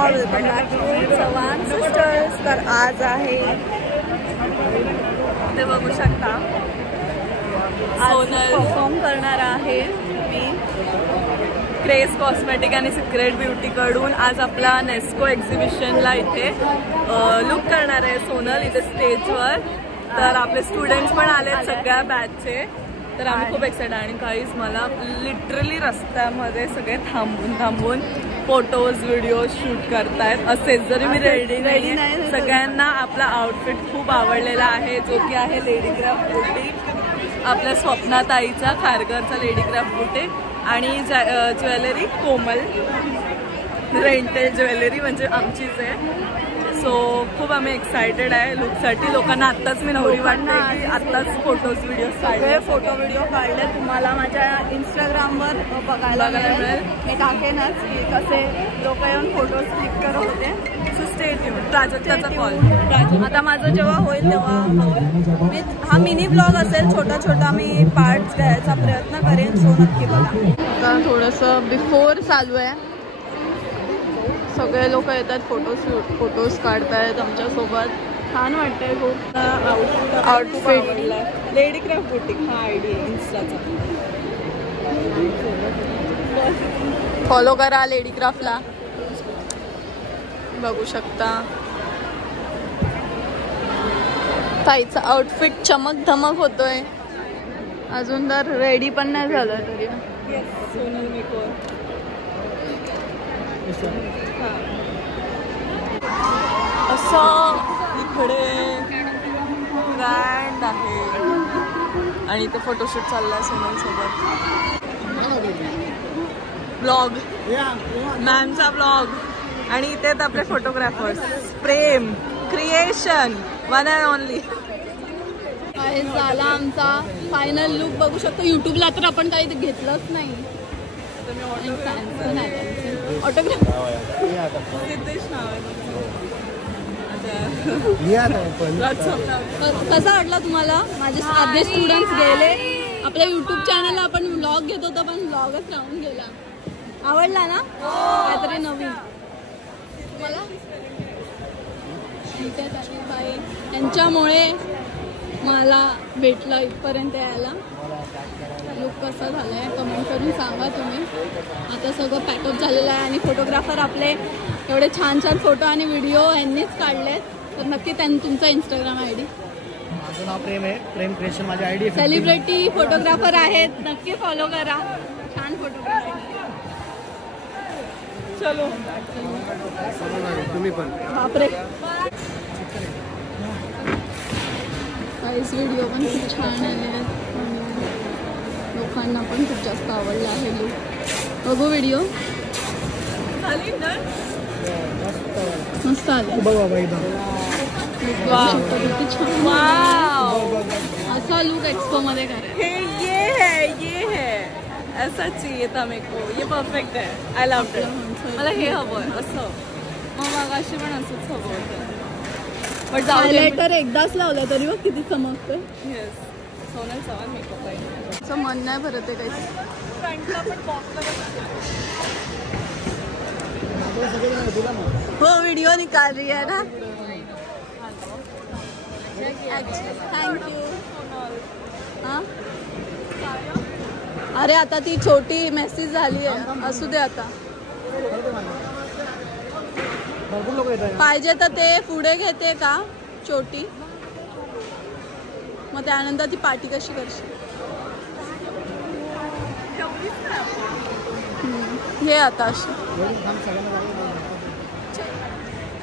All welcome back to Chavan sisters. तर आज आहे ते बघू शकता सोनल परफॉर्म करणार आहे मी क्रेज कॉस्मेटिक आणि सिक्रेट ब्युटीकडून. आज आपला नेस्को एक्झिबिशनला इथे लुक करणार आहे सोनल इथे स्टेजवर. तर आपले स्टुडंट्स पण आले सगळ्या बॅचचे. तर आम्ही खूप एक्साइटेड आणि काहीच मला लिटरली रस्त्यामध्ये सगळे थांबून फोटोज व्हिडिओ शूट करतायत. असेच जरी मी रेडी नाही, सगळ्यांना आपला आउटफिट खूप आवडलेला आहे जो की आहे लेडी क्राफ्ट बुटीक, आपल्या स्वप्नाताईचा खारघरचा लेडी क्राफ्ट बुटीक. आणि ज्वेलरी कोमल रेंटेल ज्वेलरी म्हणजे आमचीच आहे. सो खूप आम्ही एक्सायटेड आहे लुकसाठी. लोकांना आत्ताच मी नवरी वाटते की आत्ताच फोटोज व्हिडिओ काढले, फोटो व्हिडिओ काढले. तुम्हाला माझ्या इंस्टाग्रामवर बघायला मिळेल. मी टाकेनच की कसे लोक येऊन फोटोज क्लिक करत होते. So stay tuned. प्राजक्ताचा कॉल आता माझं जेव्हा होईल तेव्हा मी हा मिनी ब्लॉग असेल छोटा मी पार्ट्स घ्यायचा प्रयत्न करेन. सो नक्की बघा. आता थोडंसं बिफोर चालू आहे. सगळे लोक येतात फोटोज काढतायत आमच्यासोबत. छान वाटतंय खूप. आउटफिट लेडी क्राफ्ट बुटीक हा आयडी आहे इन्स्टाचा. फॉलो करा लेडी क्राफ्टला. बघू शकता ताईचा आउटफिट चमक धमक होतोय. अजून तर रेडी पण नाही झालं तरी. सोनल मेकओव्हर असं इकडे ब्रँड आहे आणि इथे फोटोशूट चाललाय सोनल सोबत. ब्लॉग मॅमचा ब्लॉग आणि इथे आपले photographers Prem creation one and only. झाला आमचा फायनल लुक. बघू शकतो. युट्यूबला तर आपण काही घेतलंच नाही. ऑटोग्राफ सिद्धेश नाव आहे. कसा वाटला तुम्हाला? माझे अर्धे स्टुडंट्स गेले. आपल्या युट्यूब चॅनलला आपण व्लॉग घेत होतो पण व्लॉगच राहून गेला. आवडला ना? काहीतरी नवीन. मला यांच्यामुळे मला भेटलं इथपर्यंत यायला. लुक कसा झाला आहे कमेंट करून सांगा तुम्ही. आता सगळं पॅकअप झालेलं आहे आणि फोटोग्राफर आपले एवढे छान फोटो आणि व्हिडिओ यांनीच काढलेत. तर नक्की तुमचा इंस्टाग्राम आयडी. माझं नाव प्रेम आहे. प्रेम क्रिएशन माझी आयडी. सेलिब्रिटी फोटोग्राफर आहेत. नक्की फॉलो करा. छान फोटोग्राफी. चलो तुम्ही पण. बापरे काहीच व्हिडिओ पण खूप छान आले आहेत. लोकांना पण खूप जास्त आवडला आहे लुक. बघू व्हिडिओ. मस्त आले. असा लुक एक्सपो मध्ये करायचा. ये है ऐसा चाहिए था मेरे को. ये परफेक्ट है. I love it. मला हे हवंय असं. मग अशी पण असंच हवं होतं. पण हायलायटर एकदाच लावला तरी बघ किती चमकतोय. येस सोनल चव्हाण मेकअप आहे. असं मन नाही भरत आहे काही. हो व्हिडिओ निकाल रही है ना. थँक्यू. हां अरे आता ती छोटी मेसेज झाली आहे. असू दे आता. पाहिजे तर ते पुढे घेते का छोटी. मग त्यानंतर ती पार्टी कशी करशील. हे आता अशी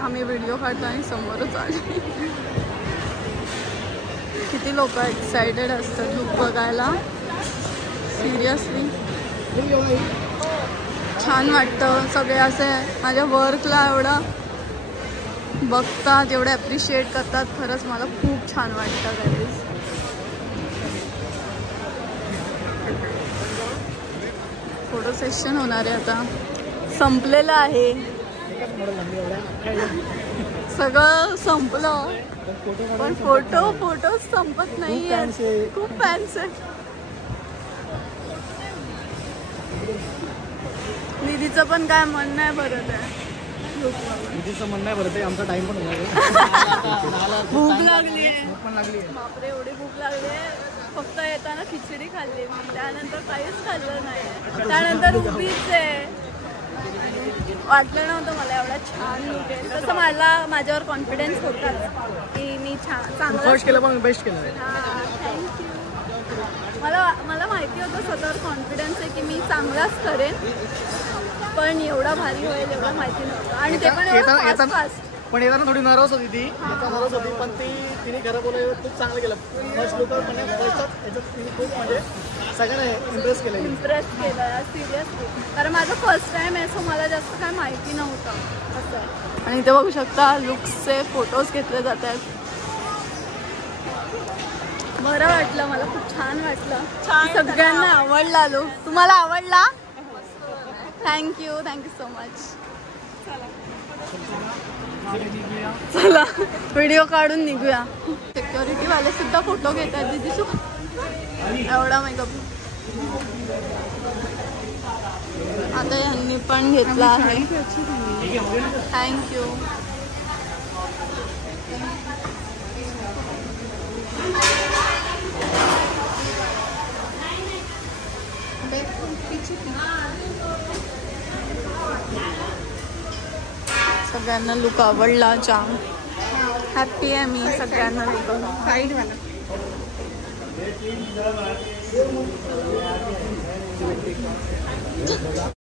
आम्ही व्हिडिओ काढतो आणि समोरच आले. किती लोक एक्सायटेड असतात लुक बघायला. सिरियसली छान वाटतं. सगळे असे माझ्या वर्कला एवढं बघतात एवढे ॲप्रिशिएट करतात. खरंच मला खूप छान वाटतं. गाईज फोटो सेशन होणार आहे आता. संपलेलं आहे सगळं संपलं पण फोटो संपत नाही आहे. खूप फॅन्स आहेत. दीदीचं पण काय मन नाही भरत आहे. दीदीचं म्हणणं आहे बरं ते आमचा टाइम पण होणार भूक लागली आहे. भूक पण लागली आहे. बापरे एवढी भूक लागली आहे. फक्त येताना खिचडी खाल्ली मी, त्यानंतर काहीच खाल्लं नाही. त्यानंतर उभीच आहे. वाटलं नव्हतं मला एवढा छान लुक आहे. तसं माझ्यावर कॉन्फिडन्स होता की मी चांगलं फर्स्ट केलं पण बेस्ट केलं. थँक्यू. मला माहिती होतं स्वतःवर कॉन्फिडन्स आहे की मी चांगलाच करेन, पण एवढा भारी होईल एवढं माहिती नव्हतं. आणि ते पण एवढं फास्ट. पण येताना थोडी नर्वस होती ती, नर्वस होती, पण तिने खरं बोलायला खूप चांगलं केलं. फर्स्ट लुकवर म्हणजे याच्यात तिने खूप म्हणजे सगळ्यांना इम्प्रेस केलं सिरियसली. कारण माझं फर्स्ट टाइम आहे, सो मला जास्त काय माहिती नव्हतं असं. आणि इथे बघू शकता लुक्सचे फोटोज घेतले जात आहेत. बरं वाटलं, मला खूप छान वाटलं. सगळ्यांना आवडला लुक. तुम्हाला आवडला? Thank you so much. चला व्हिडिओ काढून निघूया. सिक्युरिटी वाले सुद्धा फोटो घेतात दीदी सोबत. एवढा मेकअप आता यांनी पण घेतला आहे. थँक्यू. सगळ्यांना लुक आवडला जाम. हॅप्पी आहे मी सगळ्यांना लुक. साईड वाला